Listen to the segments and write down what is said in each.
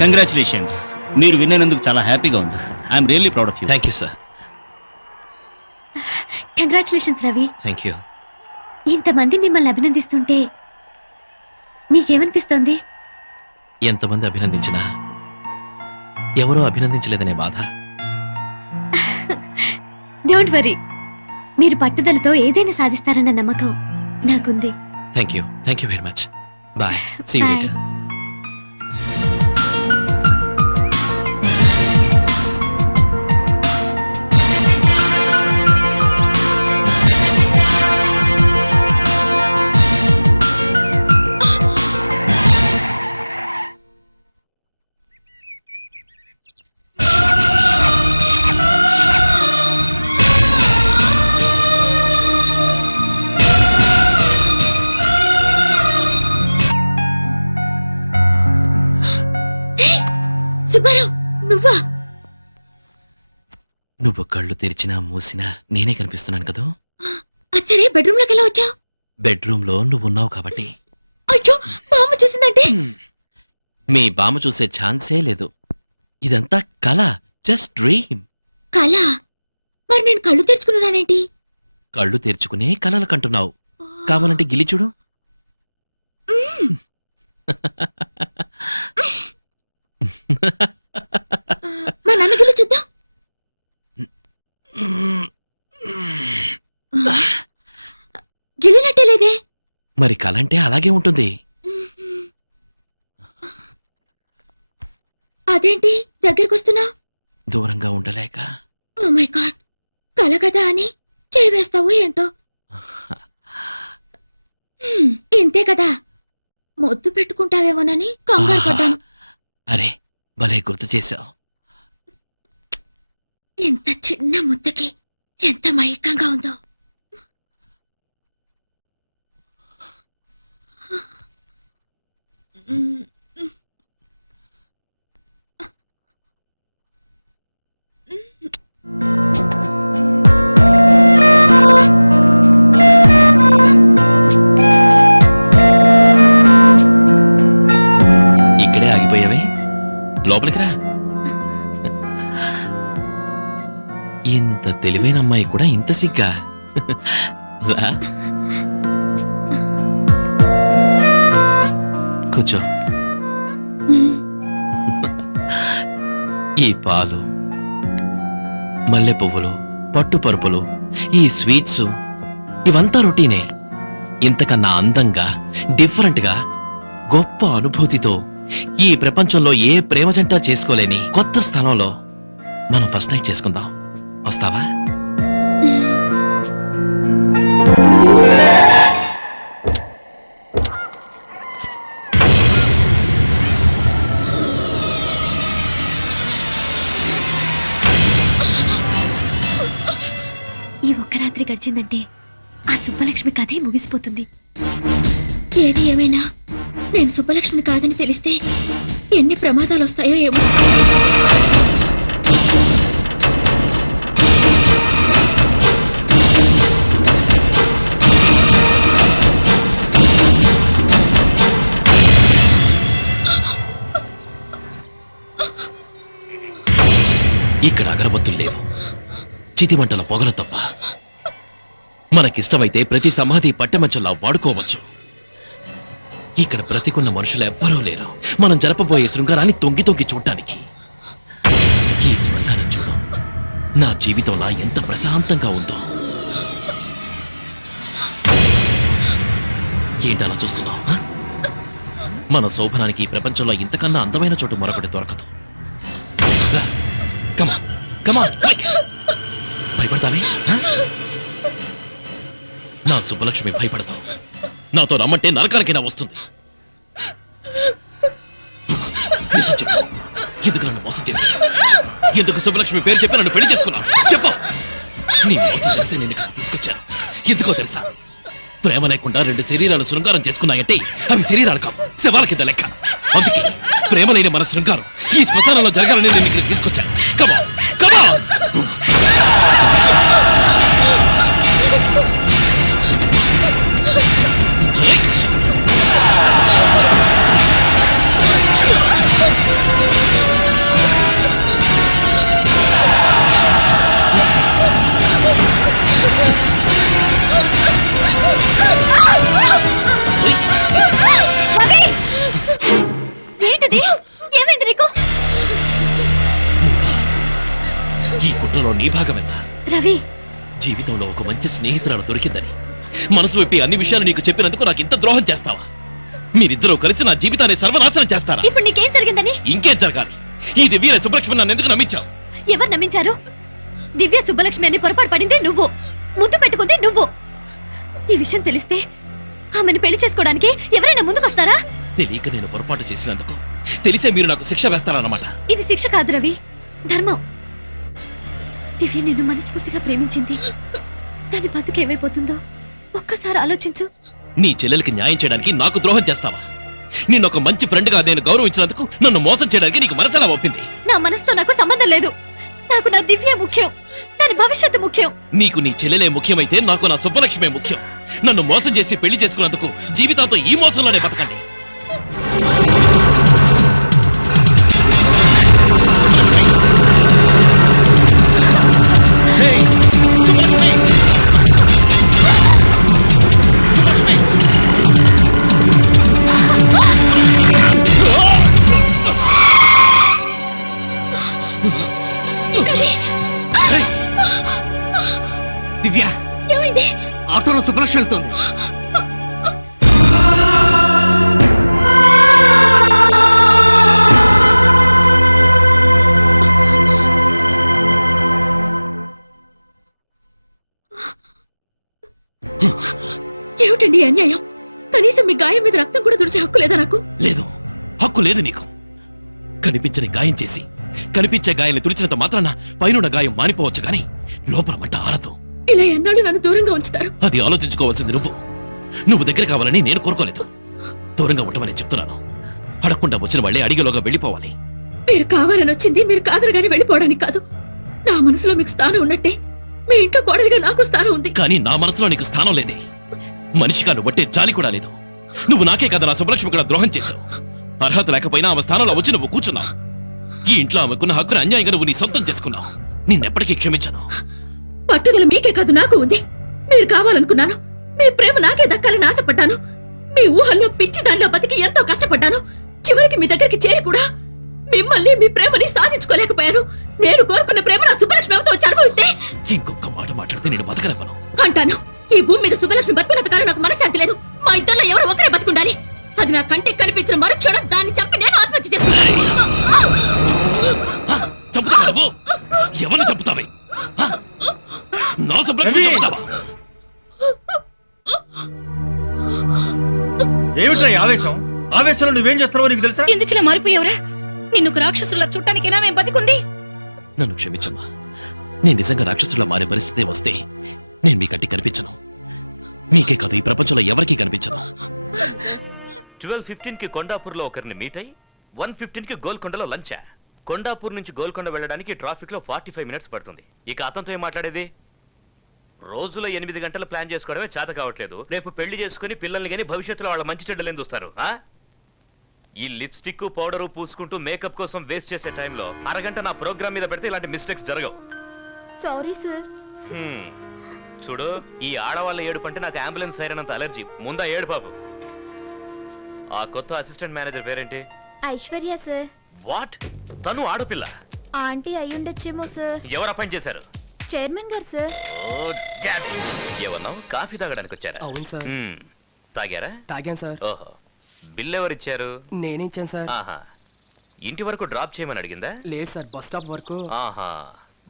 Congratulations. మీరు విన్నందుకు చాలా హ్యాపీగా ఉంది. I'm really proud of you. Thank you sir. Congratulations Ravi. Thank you. ఇంతమంది మిమ్మల్ని అభినందిస్తుంటే మీకేమనిపిస్తోంది? ఎంతమంది అభినందించినా ఎవరో అభినందించలేదనే బాధ. డోంట్ వరీ, మీరు పట్టుదలతో ఏదైనా సాధిస్తారన్న నమ్మకం నాకుంది. Thank you very much. Bye. See you later. నువ్వు కళ్ళు తెరిచినా మూసినా నేనే కనిపిస్తున్నాను కదా. అచ్చరే బెడ్రూమ్ లోకి ఎలా వచ్చావు? బెడ్రూమ్ లో నువ్వు ఉన్నావు కాబట్టి. అయ్యో, బామ్మ చూసిందంటే? మీ బామ్మ చూసే ఛాన్సే లేదు. ఇదంతా కళ, జస్ట్ డ్రీమ్. కళ? మరి నేను కళ్ళు తెరుచుకున్నానేంటి? కళ్ళు తెరుచుకునే కలలు కంటున్నావు. కావాలంటే గిలి చూడు. మా నాన్న గిల్లి చూద్దాం. గిలినట్టే లేదే. మరి కలంటే అలాగే ఉంటుంది. అదేంటి దగ్గరికి వస్తున్నా? దూరంగా ఉండలేక. ఓ మై గాడ్, కల కదా అని చేయి వేస్తావు ఏంటో. ఇంతే కదా, ముద్దు పెట్టుకుంటావేమోనని కంగారు పడ్డాను. అరే భలే గుర్తు చేశావు. ఇంత చిన్న ముద్దకి ఎంత మైకంగా ఉందో. ఇక్కడే ఆగిపోయావే, లోపలికి రా. ఇంత తెలివైన అమ్మాయి కూడా ఇంత సిగ్గా? కూర్చో. ఈ పాలు, మల్లె పువ్వులు, పట్టు పరుపులు, ఈ స్వీట్స్ ఇవంతా రొటీనే. ఇంతకన్నా అందంగా, డిఫరెంట్ గా, గొప్ప అనుభూతితో ఈ ప్రపంచంలో ఏ ప్రేమ జంట చేసుకోలేని కొత్త స్థలంలో మనం ఫస్ట్ నైట్ చేసుకుందాం. వస్తావా? ఈ ఒక్క రాత్రి గడిచిందంటే ఆ సుబ్బలక్ష్మి కథే ముగిసిపోతుంది. ఏది ఏమైనా నేను సుబ్బలక్ష్మి కాదని తెలిస్తే ఎన్ని ప్రమాదాలు వస్తాయో ఏమో. ఇక్కడ అగరబత్తులు లేవు, చితిమంటల పొగలు తప్ప. మనకిష్టమైతే ప్రతి సమాధి పట్టెమంచంలా వాడుకోవచ్చు. ఇక్కడ బ్రతికున్న మనుషులు ఎవ్వరూ లేరు మనం జరపబోయే శృంగారాన్ని తొంగి తొంగి చూడటానికి. ఈ శ్మశానం చూడు, నా జీవితంలా ఎంత ప్రశాంతంగా ఉందో. ఏంటలా చూస్తున్నావు? మన శోభనానికి ఈ ప్రపంచంలో ఇంతకన్నా అందమైన చోటు మరొకటి దొరకదు. భయపడతావే? నా సుబ్బలక్ష్మి భయపడతావు. నాతో రమ్మంటే నరకానికైనా వస్తుంది. ఎందుకు నన్ను మోసం చేశావు? ఎందుకు సుబ్బలక్ష్మి పేరు చెప్పి నన్ను పెళ్లి చేసుకున్నావు? చెప్పు. నీ మోసం తెలిసి నేను ఇక్కడికి తీసుకొచ్చాను. ఎందుకో తెలుసా? ప్రేమ లేకుండా రెండు శరీరాలు శృంగారం చేసుకున్నాయంటే అవి శరీరాలు కావు, శవాల కింద లెక్క. అందుకే ప్రేమ లేని మన శృంగారం ఈ శ్మశానంలో జరగాలని నేను ఇక్కడికి తీసుకొచ్చాను. కమా కమా. ఏమిటది? ఏమైంది నీకు? ఈ కుట్రలో నీ భాగం ఎంత? రవి, జీవితంలో ఒక మంచి స్నేహితురాలు దొరికిందని మనసు విప్పి అన్ని విషయాలు నీకు చెప్పినందుకు నాకు ఇంత ద్రోహం చేస్తావా? మీరిద్దరూ కలిసి నా జీవితాన్ని సర్వనాశనం చేస్తారా? ఇప్పుడు నీకేం జరిగిందని? ఇంకేం జరగాలి? ఈ దివ్య సుబ్బలక్ష్మి నన్ను ఎందుకు నమ్మించావు? ఎవరు నమ్మించారు? దివ్య సుబ్బలక్ష్మి అని పొరపాటు పడింది నువ్వు, ముద్దు పెట్టుకుంది నువ్వు. ఈ విషయం తెలిస్తే ఆమెను పెళ్లి చేసుకోవడానికి ఎవరైనా ముందుకొస్తారా? తెలియక నేను పొరపాటు చేసినందుకు తెలిసే మీరు నాకు శిక్ష వేస్తారన్నమాట. ఇది శిక్ష కాదు రవి, ధర్మం. దివ్య నిన్ను మనస్ఫూర్తిగా ప్రేమించింది. దాని బతుకేమైపోతుందో ఒక్కసారి ఆలోచించు. నీ చెల్లెలకి న్యాయం చేయడానికి నాకు ద్రోహం చేస్తావా? నిన్న ఒక మంచి ఫ్రెండ్ గా నేను గౌరవించినందుకు నన్ను మోసం చేయడానికి నీకు మనసెలా ఒప్పింది? నా మనసుతో నాకు సంబంధం లేదు. నాకు నా దివ్య ముఖ్యం, దాని భవిష్యత్తు ముఖ్యం. నీకు నీ చెల్లెలే ముఖ్యమైతే నాకు నా సుబ్బలక్ష్మే ముఖ్యం. నన్ను మోసం చేసి పెళ్లి చేసుకున్నందుకు జీవితాంతో ఈ మోసంలోనే బతకండి. సుబ్బలక్ష్మి! హేయ్! సుబ్బలక్ష్మి! సుబ్బలక్ష్మి! హేయ్! దివ్య, ఏమైంది? ఆటోలో సుబ్బలక్ష్మి వెళ్తోంది. ఏమిటండి ఈ అన్యాయం? కనీసం మీ గాయం మీద రక్తం కూడా తుడిచే హక్కు లేదా నాకు? లేదు, హక్కు లేదు నీకు. కనిపించని గాయం చేసి కనిపించే గాయాన్ని తుడిచినంత మాత్రాన పైనున్న గాయం మానిపోవచ్చు గాని లోపల మంట ఆరదు. ఇలా ఎన్నాళ్ళు నన్ను దూరంగా ఉంచుతారు? అది ఆలోచించుకోవాల్సింది నువ్వు దగ్గర కావాలని నేను కోరుకోలేదు. దూరంగా ఉండమని చెప్తున్నాను. అడగకుండా వచ్చిన వాళ్ళే అడిగేలోగా వెళ్ళిపోవాలి. మీరు కావాలని వచ్చింది మీరు కాదనగానే వెళ్ళిపోవడానికి కాదు. నా మనసులో మీకు స్థానం ఉన్నట్టే మీ ఇంట్లో కోడలిగా నాకు స్థానం ఉంది. కానీ నా మనసులో నీకు స్థానం లేదే. మనిషిగా నువ్వు బట్టే జాలి కూడా లేదు. నువ్వు నాకే కదా నా సుబ్బలక్ష్మి కూడా ద్రోహం చేశావు. అర్హత లేకపోయినా ఆమె స్థానంలో వచ్చి నువ్వు కూర్చున్నావు. ఈ ఇంట్లో ఆమెకున్న హక్కును అన్యాయంగా నువ్వు నీ సొంతం చేసుకున్నావు. నిన్నెప్పటికీ క్షమించను. పట్టుదల మీకే కాదు నాకు ఉంది. మీరు కావాలనుకున్నాను. మీ ప్రేమ నాకే దక్కాలని ఆశపడ్డాను. మీ ఊహల్లో పిచ్చి దానిలో బతికి ఎంతో కష్టపడ్డాను. చివరికి మీ దగ్గరికి చేరి కూడా మిమ్మల్ని మీ ప్రేమని సాధించుకోలేకపోయాను. నేను కోరుకున్న ప్రేమ నా సుబ్బలక్ష్మి అవతో వచ్చి అనుభవిస్తే ఇంకొక మాట మాట్లాడితే నేను బతకనివ్వను అంటాను. ఈ భూమి మీద సుబ్బలక్ష్మి బతుకున్నంత కాలం నాకు మనశ్శాంతి లేదు. మా ఇద్దరిలో ఎవరో ఒకరే బతుకుండాలి. అది నా కంటికి కనిపించిన మరుక్షణం దాన్ని చంపి నేను ఆత్మహత్య చేసుకున్నాను. చంపుతావా నువ్వు? ఎవరిని చంపుతావే? నా సుబ్బలక్ష్మి చంపుతావా? ఏమిట్రా ఈ ఆవేశం? ఆవేశంలో నువ్వేం చేస్తున్నావో నీకు తెలుసా? ఎందుకు ఇలా మారిపోయావురా? నిన్ను రాక్షసుల చుట్టానికేనా మేము బతికుంది? నన్ను క్షమించమ్మా. నేను నిజంగా రాక్షసులా మారే పరిస్థితి వస్తే నేను మీ కంటికి కనిపించను. మీకే కాదు ఈ ప్రపంచంలో ఎవరికీ కనిపించను. 12:15 కి కొండాపూర్లో ఒకరిని మీట్ అయ్యి 1:15 కి గోల్కొండలో లంచా. కొండాపూర్ నుంచి గోల్కొండ వెళ్ళడానికి ట్రాఫిక్ లో 45 మినిట్స్ పడుతుంది. ఇక అతనితో ఏం మాట్లాడేది? రోజులో 8 గంటలు ప్లాన్ చేసుకోవడమే చేత కావట్లేదు. రేపు పెళ్లి చేసుకుని పిల్లల్ని గానీ భవిష్యత్తులో వాళ్ళ మంచి చెడ్డలేం చూస్తారు. ఈ లిప్స్టిక్ పౌడరు పూసుకుంటూ మేకప్ కోసం వేస్ట్ చేసే టైంలో అరగంట నా ప్రోగ్రామ్ మీద పెడితే ఇలాంటి మిస్టేక్స్ జరగవు. Sorry sir. చూడు, ఈ ఆడవాళ్ళ ఏడుపు అంటే నాకు అంబులెన్స్ సైరన్ అంత అలర్జీ. ముందా ఏడు బాబు. ఆ కొత్త అసిస్టెంట్ మేనేజర్ పేరేంటి? ఐశ్వర్య సార్. వాట్? తను ఆడపిల్ల? ఆంటీ అయ్యుండొచ్చేమో సార్. ఎవరు అపాయింట్ చేశారు? చైర్మన్ గారు సార్. ఏమన్నావు? కాఫీ తాగడానికి వచ్చారా? అవును సార్. తాగారా? తాగాను సార్. ఓహో, బిల్ ఎవరిచ్చారు? నేనే ఇచ్చాను సార్. ఆహా, ఇంటి వరకు డ్రాప్ చేయమని అడిగిందా? లేదు సార్, బస్ స్టాప్ వరకు. ఆహా,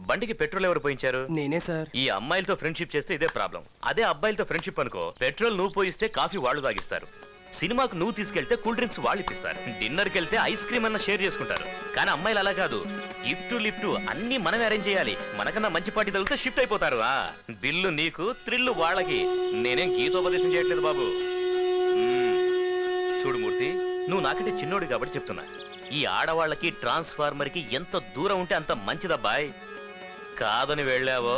బండికి పెట్రోల్ ఎవరు పోయించారు? నేనే సార్. ఈ అమ్మాయిలతో ఫ్రెండ్షిప్ చేస్తే ఇదే ప్రాబ్లం. అదే అబ్బాయిలతో ఫ్రెండ్షిప్ అనుకో, పెట్రోల్ నువ్వు పోయిస్తే కాఫీ వాళ్ళు తాగిస్తారు. సినిమాకు నువ్వు తీసుకెళ్తే కూల్ డ్రింక్స్ వాళ్ళు ఇప్పిస్తారు. డిన్నర్కి వెళ్తే ఐస్ క్రీమ్ అన్న షేర్ చేసుకుంటారు. కానీ అమ్మాయిలు అలా కాదు. గిఫ్ట్ లిఫ్ట్ అన్ని మనమే అరేంజ్ చేయాలి. మనకన్నా మంచి పార్టీ తగిలితే షిఫ్ట్ అయిపోతారు. బిల్లు నీకు, థ్రిల్లు వాళ్ళకి. నేనేం గీతోపదేశం చేయట్లేదు బాబు. చూడు మూర్తి, నువ్వు నాకంటే చిన్నోడు కాబట్టి చెప్తున్నా. ఈ ఆడవాళ్ళకి ట్రాన్స్ఫార్మర్ కి ఎంత దూరం ఉంటే అంత మంచిదబ్బాయ్. కాదని వెళ్ళావో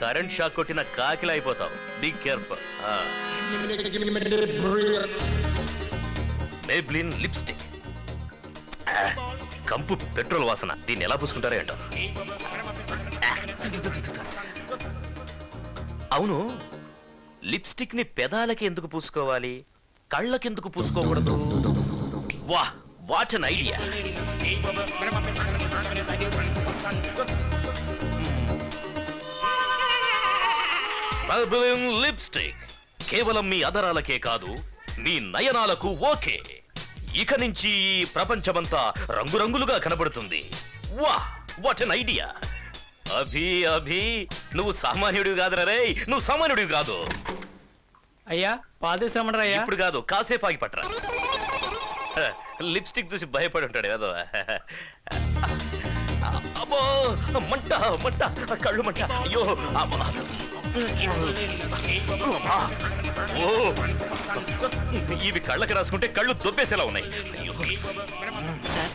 కరెంట్ షాక్ కొట్టిన కాకిలా అయిపోతావు. Be careful. మేబ్లిన్ లిప్స్టిక్, కంపు పెట్రోల్ వాసన. దీన్ని ఎలా పూసుకుంటారో ఏంటో. అవును, లిప్స్టిక్ ని పెదాలకి ఎందుకు పూసుకోవాలి, కళ్ళకెందుకు పూసుకోకూడదు? వా, వాట్ అన్ ఐడియా. లిప్స్టిక్ కేవలం మీ అదరాలకే కాదు, మీ నయనాలకు ఓకే. ఇక నుంచి ఈ ప్రపంచమంతా రంగురంగులుగా కనబడుతుంది. వా what an idea. Abhi Abhi నువ్వు సామాన్యుడివి కాదురా రే, నువ్వు సామాన్యుడివి కాదు. అయ్యా పాలు తీసుకురమ్మరా అయ్యా. ఇప్పుడు కాదు, కాసేపు ఆగి పట్టరా. లిప్స్టిక్ చూసి భయపడి ఉంటాడు ఏదో. అబ్బో మంట మంట, కళ్ళు మంట, అయ్యో అబ్బా. అమ్మా. ఓ ఇవి కళ్ళకి రాసుకుంటే కళ్ళు దొబ్బేసేలా ఉన్నాయి. అయ్యో. సార్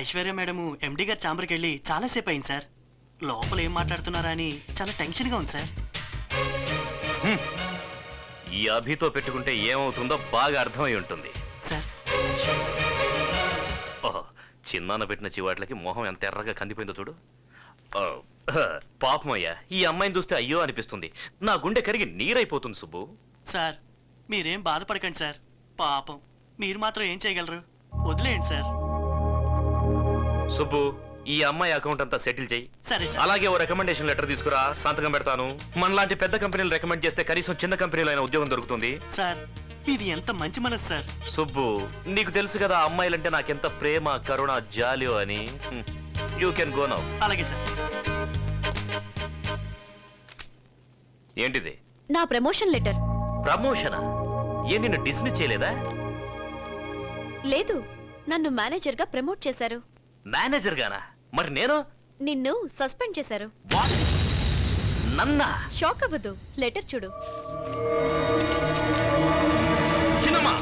ఐశ్వర్య మేడం ఎండి గారి ఛాంబర్కి వెళ్ళి చాలాసేపు అయింది సార్. లోపల ఏం మాట్లాడుతున్నారా అని చాలా టెన్షన్గా ఉంది సార్. ఈ అభితో పెట్టుకుంటే ఏమవుతుందో బాగా అర్థమై ఉంటుంది. సార్ ఓహో, చిన్నాన్న పెట్టిన చివాట్లకి మొహం ఎంత ఎర్రగా కందిపోయిందో చూడు. పాపమయ్యా, ఈ అమ్మాయిని చూస్తే అయ్యో అనిపిస్తుంది. నా గుండె కరిగి నీరైపోతుంది సుబ్బు. సార్ మీరేం బాధపడకండి సార్. పాపం మీరు మాత్రం ఏం చేయగలరు, వదిలేయండి సార్. సుబ్బు, ఈ అమ్మాయి అకౌంట్ అంతా సెటిల్ చేయి. సరే సార్. అలాగే ఓ రికమెండేషన్ లెటర్ తీసుకురా, సంతకం పెడతాను. మనలాంటి పెద్ద కంపెనీలు రికమెండ్ చేస్తే కనీసం చిన్న కంపెనీలో అయినా ఉద్యోగం దొరుకుతుంది. సార్ ఇది ఎంత మంచి మనసు సార్. సుబ్బు, నీకు తెలుసు కదా అమ్మాయిలంటే నాకెంత ప్రేమ, కరుణ, జాలియో అని. You can go now. అలాగే సార్. ఏంటిది? నా ప్రమోషన్ లెటర్. ప్రమోషనా? ఏ నిన్ను డిస్మిస్ చేయలేదా? లేదు, నన్ను మేనేజర్ గా ప్రమోట్ చేశారు. మేనేజర్ గానా? మరి నేను? నిన్ను సస్పెండ్ చేశారు. What? నన్నా? షాక్ అవ్వదు, లెటర్ చూడు. చిన్నమ్మా,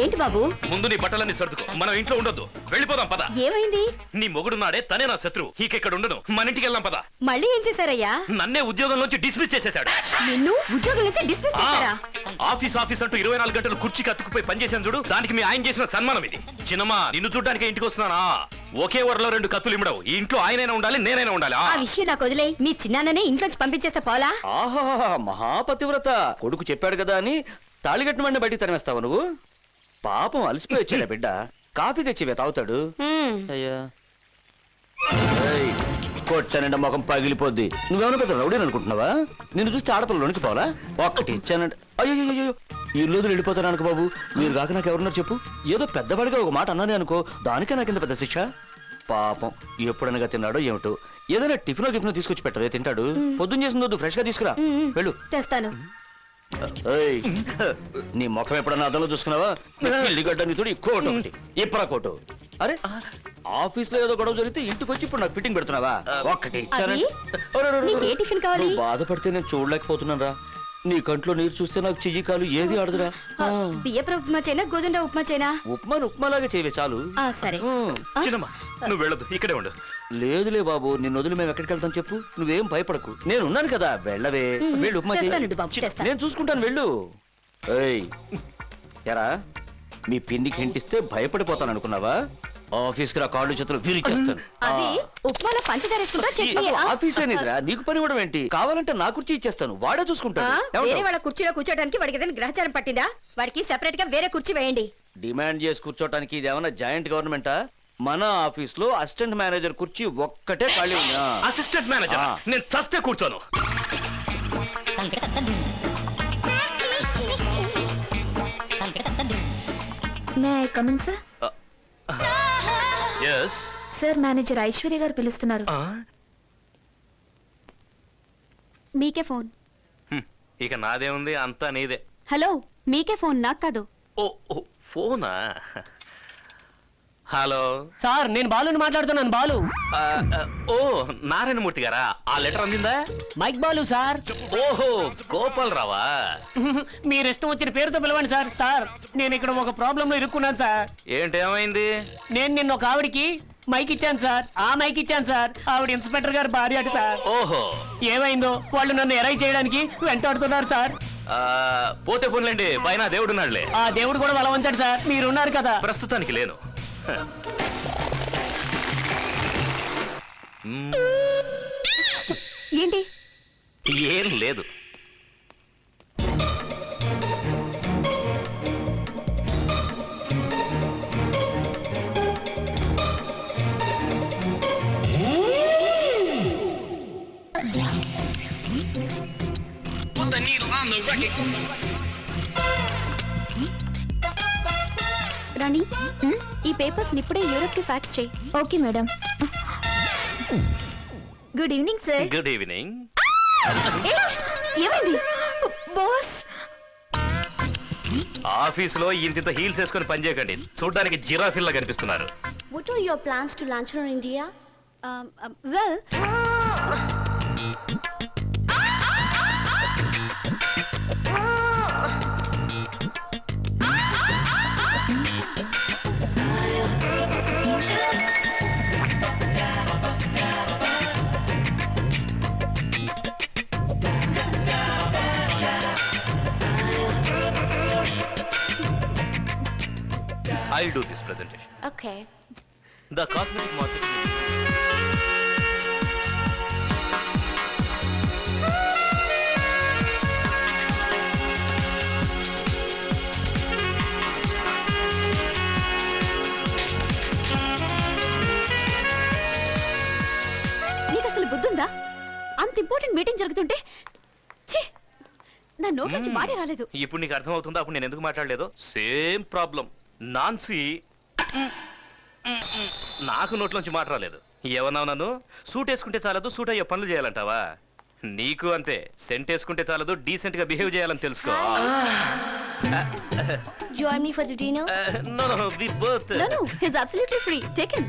ఏంటి బాబు? ముందు నీ బట్టలన్నీ సర్దుకో. మనం ఇంట్లో ఉండొద్దు, వెళ్ళిపోదాం పద. ఏమైంది? నీ మొగుడున్నాడే, తనే నా శత్రువు. ఇక్కడ ఉండను, మన ఇంటికి వెళ్దాం పద. మళ్ళీ ఏం చేశారయ్యా? నన్నే ఉద్యోగంలోంచి డిస్మిస్ చేసేశాడు. నిన్ను ఉద్యోగం నుంచి డిస్మిస్ చేశారా? ఆఫీస్ ఆఫీస్ అంటూ 24 గంటలు కుర్చీకి అతుక్కుపోయి పనిచేశాను చూడు, దానికి మీ ఆయన చేసిన సన్మానం ఇది. చిన్నమ్మా, నిన్ను చూడ్డానికి ఇంటికి వస్తున్నానా? ఒకే వరలో 2 కత్తులు ఇమ్మడవు. ఈ ఇంట్లో ఆయనైనా ఉండాలి, నేనైనా ఉండాలి. ఆ విషయం నాకు వదిలే. మీ చిన్నాన్ననే ఇంట్లోంచి పంపించేస్తే పోలా? ఆహా, మహాపతివ్రత కొడుకు చెప్పాడు కదా అని తాళిగట్టిన వాడిని బయటికి తరిమేస్తావు నువ్వు? పాపం అలసిపోయి వచ్చాడా బిడ్డ, కాఫీ తెచ్చివే తాగుతాడు. అయ్యా కొట్టానంటే ముఖం పగిలిపోద్ది. నువ్వేమైనా పెద్ద రౌడీని అనుకుంటున్నావా? నిన్ను చూస్తే ఆడపిల్లలోనికి పోవాలా? ఒక్కటి ఇచ్చానంటే అయ్యో ఈ రోజు వెళ్ళిపోతాను అనుకో బాబు. మీరు కాక నాకు ఎవరున్నారు చెప్పు? ఏదో పెద్దవాడిగా ఒక మాట అన్నానే అనుకో, దానికే నాకు ఇంత పెద్ద శిక్ష. పాపం ఎప్పుడనగా తిన్నాడో ఏమిటో. ఏదైనా టిఫినో గిఫినో తీసుకొచ్చి పెట్టరే, తింటాడు. పొద్దున్న చేసిన వద్దు, ఫ్రెష్ గా తీసుకురా. వెళ్ళు. తెస్తాను. ఏయ్, నీ ముఖం ఎప్పుడన్నా అద్దంలో చూసుకున్నావా? ఇల్లిగడ్డ నీతుడు కోటు ఒకటి, ఇప్పరా కోటు. అరే ఆఫీస్ లో ఏదో గొడవ జరిగితే ఇంటికి వచ్చి ఇప్పుడు నాకు ఫిట్టింగ్ పెడుతున్నావా? ఒక్కటి ఇచ్చానంటే నీకే టిఫిన్ కావాలి? నువ్వు బాధపడితే నేను చూడలేకపోతున్నాను రా. నీ కంట్లో నీరు చూస్తే నాకు చెయ్యి కాలు ఏది ఆడదురా. బియ్యపు ఉప్మా చేయనా, గోధుమ ఉప్మా చేయనా? ఉప్మాను ఉప్మాలాగా చేయవే చాలు. సరే. చిన్నమ్మా, నువ్వు వెళ్ళదు, ఇక్కడే ఉండు. లేదులే బాబు, నిన్ను వదిలి మేము ఎక్కడికి వెళ్తాం చెప్పు? నువ్వేం భయపడకు, నేను ఉన్నాను కదా. వెళ్ళవే, వెళ్ళు ఉప్మా తెస్తానండి బాబు, చెయ్యి. తెస్తాను. నేను చూసుకుంటాను, వెళ్ళు. ఏయ్ ఎరా, మీ పిన్నికి హింటిస్తే భయపడిపోతాను అనుకున్నావా? ఆఫీస్ కి రా, కాళ్ళు చేతులు విరిచేస్తాను. అది ఉప్మాలో పంచదార వేసుకుంటా, చట్నీ. ఆఫీస్ అనేదిరా, నీకు పని ఇవ్వడం ఏంటి? కావాలంటే నా కుర్చీ ఇచ్చేస్తాను, వాడే చూసుకుంటాడు. వేరే ఏమంటావ్? వాళ్ళ కుర్చీలో కూర్చోడానికి వాడికి ఏదైనా గ్రహచారం పట్టిందా? వాడికి సెపరేట్ గా వేరే కుర్చీ వేయండి. డిమాండ్ చేసి కూర్చోటానికి ఇది ఏమన్నా జాయింట్ గవర్నమెంటా? మన ఆఫీస్ లో అసిస్టెంట్ మేనేజర్ కుర్చీ ఒక్కటే ఖాళీ ఉందా? అసిస్టెంట్ మేనేజర్ నేను చస్తే కూర్చోను. May I come in sir? Yes. Sir manager Aishwarya గారు పిలుస్తున్నారు. మీకే ఫోన్. ఇక నాదేముంది, అంతా నీదే. హలో, మీకే ఫోన్, నాకు కాదు. ఓ ఫోనా? హలో సార్ నేను బాలుని మాట్లాడుతున్నాను. బాలు. ఓ నారాయణమూర్తి గారా? ఆ లెటర్ అందిందా? Mike Balu sir. ఓహో, గోపాల్ రావా? మీరు ఇష్టం వచ్చిన పేరుతో పిలవండి సార్. సార్ నేను ఇక్కడ ఒక ప్రాబ్లం లో ఇరుక్కున్నాను సార్. ఏంటేమైంది? నేను నిన్న ఒక ఆవిడికి మైక్ ఇచ్చాను సార్. ఆ మైక్ ఇచ్చాను సార్. ఆవిడ ఇన్స్పెక్టర్ గారు భార్య అట సార్. ఓహో, ఏమైందో వాళ్ళు నన్ను ఎరై చేయడానికి వెంటాడుతున్నారు సార్. పోతే పోన్లేండి, పైన దేవుడున్నాడులే. ఆ దేవుడు కూడా బలవంతాడు సార్. మీరున్నారు కదా. ప్రస్తుతానికి లేను. ఏంటి? ఏం లేదు. రాణి ఈ పేపర్స్ ఇప్పుడే యూరోప్ కి ఫ్యాక్స్ చేయి. Okay madam. Good evening sir. Good evening. ఏమైంది బాస్? ఆఫీసులో ఇంత హీల్స్ వేసుకొని పనిచేయకండి, చూడడానికి జిరాఫిల్లా కనిపిస్తున్నారు. What are your plans to launch on India? Well, I'll do this presentation. okay. The cosmetic market. నీకు అసలు బుద్ధుందా? అంత ఇంపార్టెంట్ మీటింగ్ జరుగుతుంటే ఛీ, నా నోట్ నుంచి మాటే రాలేదు. ఇప్పుడు నీకు అర్థం అవుతుందా అప్పుడు నేను ఎందుకు మాట్లాడలేదు? Same problem. నాన్సీ నాకు నోట్లోంచి మాట రాలేదు. ఏమన్నావు నన్ను? సూట్ వేసుకుంటే చాలదు, సూట్ అయ్యే పనులు చేయాలంటావా? నీకు అంతే, సెంట్ వేసుకుంటే చాలదు, డీసెంట్ గా బిహేవ్ చేయాలని తెలుసుకో. Join me for the dinner? No, we both. No, he's absolutely free. Take him.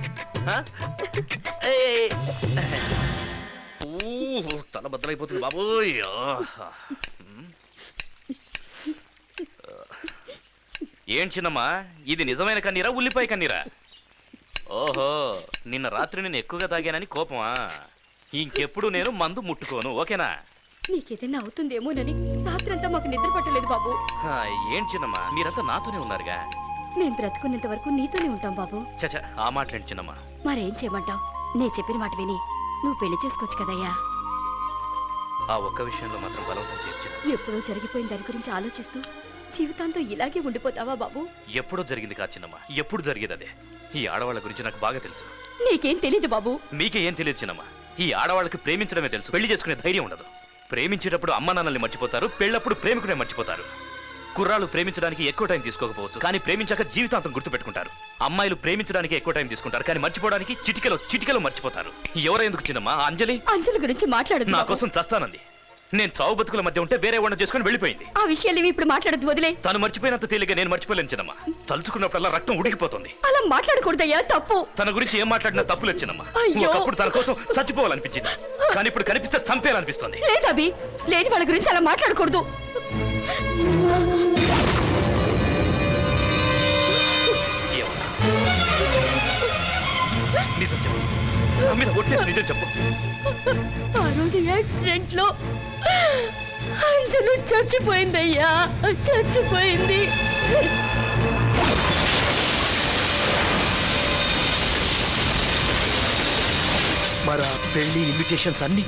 తల బద్దలైపోతుంది బాబోయ్. ఏం చిన్నమ్మా, ఇది నిజమైన కన్నీరా, ఉల్లిపాయ కన్నీరా? ఓహో, నిన్న రాత్రి నేను ఎక్కువగా తాగానని కోపమా? ఇంకెప్పుడు నేను మందు ముట్టుకోను, ఓకేనా? నీకేదైనా అవుతుందేమోనని రాత్రంతా మాకు నిద్ర పట్టలేదు బాబు. ఏం చిన్నమ్మా, మీరంతా నాతోనే ఉన్నారుగా. మేం బ్రతుకున్నంత వరకు నీతోనే ఉంటాం బాబు. చచ్చా, ఆ మాటలేండి చిన్నమ్మా. మరేం చేయమంటావు? నేను చెప్పిన మాట విని నువ్వు పెళ్లి చేసుకోవచ్చు కదయ్యా. ఆ ఒక్క విషయంలో మాత్రం బలవంతం చేయొచ్చు. ఎప్పుడో జరిగిపోయిన దాని గురించి ఆలోచిస్తూ జీవితాంతో ఇలాగే ఉండిపోతావా బాబు? ఎప్పుడో జరిగింది కాదు చిన్నమ్మా, ఎప్పుడు జరిగేది అదే. ఈ ఆడవాళ్ళ గురించి నాకు బాగా తెలుసు. నీకేం తెలీదు బాబు. మీకే ఏం తెలియదు చిన్నమ్మా. ఈ ఆడవాళ్ళకి ప్రేమించడమే తెలుసు, పెళ్లి చేసుకునే ధైర్యం ఉండదు. ప్రేమించేటప్పుడు అమ్మ నాన్నల్ని మర్చిపోతారు, పెళ్ళప్పుడు ప్రేమికునే మర్చిపోతారు. కుర్రాళ్ళు ప్రేమించడానికి ఎక్కువ టైం తీసుకోకపోవచ్చు, కానీ ప్రేమించాక జీవితాంతం గుర్తుపెట్టుకుంటారు. అమ్మాయిలు ప్రేమించడానికి ఎక్కువ టైం తీసుకుంటారు, కానీ మర్చిపోవడానికి చిటికెలో మర్చిపోతారు. ఎవరెందుకు చిన్నమ్మా? అంజలి అంజలి గురించి మాట్లాడదు నా బాబు. కోసం చస్తానంది. నేను చావు బతుకుల మధ్య ఉంటే వేరే వాడిని చేసుకుని వెళ్ళిపోయింది. ఆ విషయాలు ఇప్పుడు మాట్లాడద్దు, వదిలే. తను మర్చిపోయినంత తేలిగ్గా నేను మర్చిపోలేను చిన్నమ్మా. తలుచుకున్నప్పుడల్లా రక్తం ఉడికిపోతుంది. అలా మాట్లాడకూడదయ్యా, తప్పు. తన గురించి ఏం మాట్లాడినా తప్పులు వచ్చినమ్మా. అయ్యో. ఒకప్పుడు తన కోసం చచ్చిపోవాలనిపించింది, కానీ ఇప్పుడు కనిపిస్తే చంపేయాలనిపిస్తుంది. లేదవి, లేని వాళ్ళ గురించి అలా మాట్లాడకూడదు. ఏమన్నా? నిజం చెప్పు, నా మీద ఒట్టేసి నిజం చెప్పు. ఆ రోజు యాక్సిడెంట్ లో అంజలు చచ్చిపోయిందయ్యా, చచ్చిపోయింది. మరి పెళ్లి ఇన్విటేషన్స్ అన్ని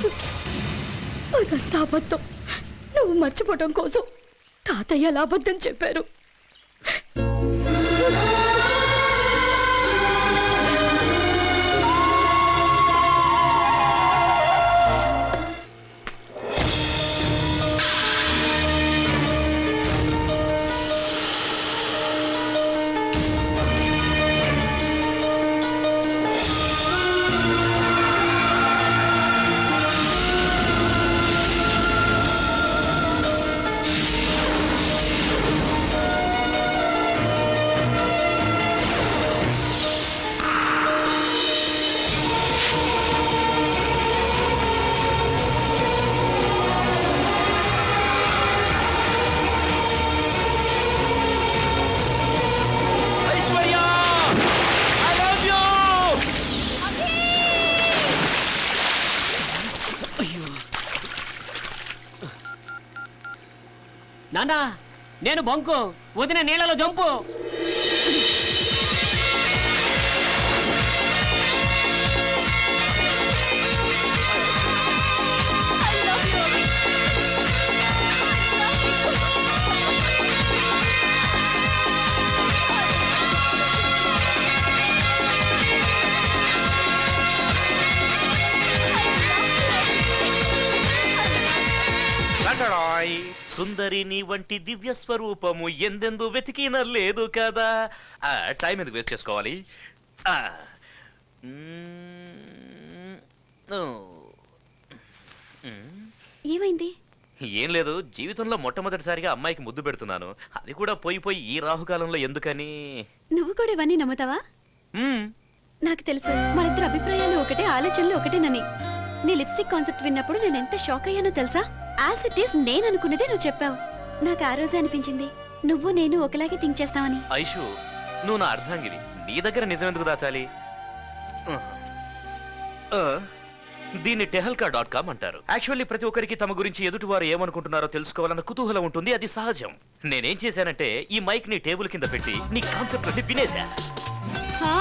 అదంతా అబద్ధం. నువ్వు మర్చిపోవటం కోసం తాతయ్య అలా అబద్ధం చెప్పారు. నానా, నేను బొంకు, వదిన నీళ్ళలో జంపు. సుందరి నీ వంటి దివ్య స్వరూపము ఎందెందు వెతికిన లేదు కదా. టైం ఎందుకు వేస్ట్ చేసుకోవాలి? ఆ, మ్మ్, ఓ. మ్మ్. ఏమైంది? ఏం లేదు, జీవితంలో మొట్టమొదటిసారిగా అమ్మాయికి ముద్దు పెడుతున్నాను. అది కూడా పోయి ఈ రాహుకాలంలో ఎందుకని. నువ్వు కూడా ఇవన్నీ నమ్ముతావా? మ్మ్. నాకు తెలుసు మనిద్దరు అభిప్రాయాలు ఒకటే, ఆలోచనలు ఒకటేనని. నీ లిప్స్టిక్ కాన్సెప్ట్ విన్నప్పుడు నేను ఎంత షాక్ అయ్యానో తెలుసా? యాజ్ ఇట్ ఈస్ నేను అనుకున్నదే నువ్వు చెప్పావు. నాకు ఆ రోజే అనిపించింది నువ్వు నేను ఒకలాగే థింక్ చేస్తావని. ఐషు, నువ్వు నా అర్ధాంగిరి, నీ దగ్గర నిజం ఎందుకు దాచాలి? దీన్ని tehalka.com అంటారు. యాక్చువల్లీ ప్రతి ఒక్కరికి తమ గురించి ఎదుటివారు ఏమనుకుంటున్నారో తెలుసుకోవాలన్న కుతూహలం ఉంటుంది, అది సహజం. నేనేం చేశానంటే ఈ మైక్ ని టేబుల్ కింద పెట్టి నీ కాన్సెప్ట్ వినేశా. హా?